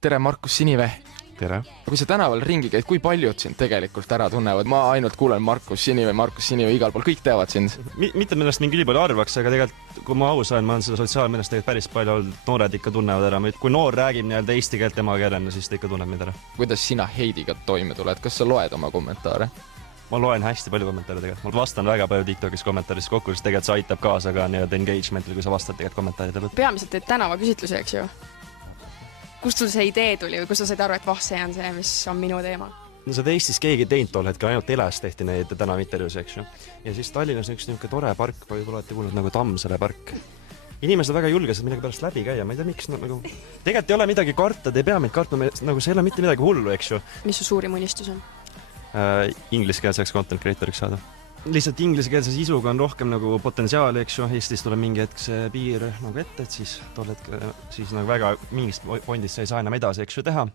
Tere, Markus Sinive. Tere. Kui sa tänaval ringi käid, kui paljud sind tegelikult ära tunnevad? Ma ainult kuulen Markus Sinive igal pool, kõik teavad sind. Mitte millest mingi ülipalju arvaks, aga tegelikult, kui ma aus olen, ma olen seda sotsiaalmeeles tegelikult päris palju olnud, noored ikka tunnevad ära. Kui noor räägib nii-öelda eesti keelt tema keelena, siis ta ikka tunneb mind ära. Kuidas sina Heidiga toime tuled? Kas sa loed oma kommentaare? Ma loen hästi palju kommentaare tegelikult. Ma vastan väga palju TikTokis kommentaaris kokku, siis tegelikult see aitab kaasa ka nii-öelda engagementil, kui sa vastad tegelikult kommentaaridele. Peamiselt teed tänavaküsitlusi, eks ju? Kust sul see idee tuli või kust sa said aru, et see on see, mis on minu teema? No seda Eestis keegi teinud tol hetkel, ainult Elas tehti neid tänavaintervjuusi, eks ju. Ja siis Tallinnas on üks niisugune tore park, võib-olla olete kuulnud nagu Tammsaare park. Inimesed väga julgesid midagi pärast läbi käia, ma ei tea, miks nagu... Tegelikult ei ole midagi karta, te ei pea meid kartma, nagu see ei ole mitte midagi hullu, eks ju. Mis su suurim unistus on? Ingliskeelseks content creatoriks saada. Lihtsalt ingliskeelse sisuga on rohkem nagu potentsiaali, eks ju. Eestis tuleb mingi hetk see piir nagu ette, et siis tol hetkel siis nagu väga mingist fondist sa ei saa enam edasi, eks ju, teha.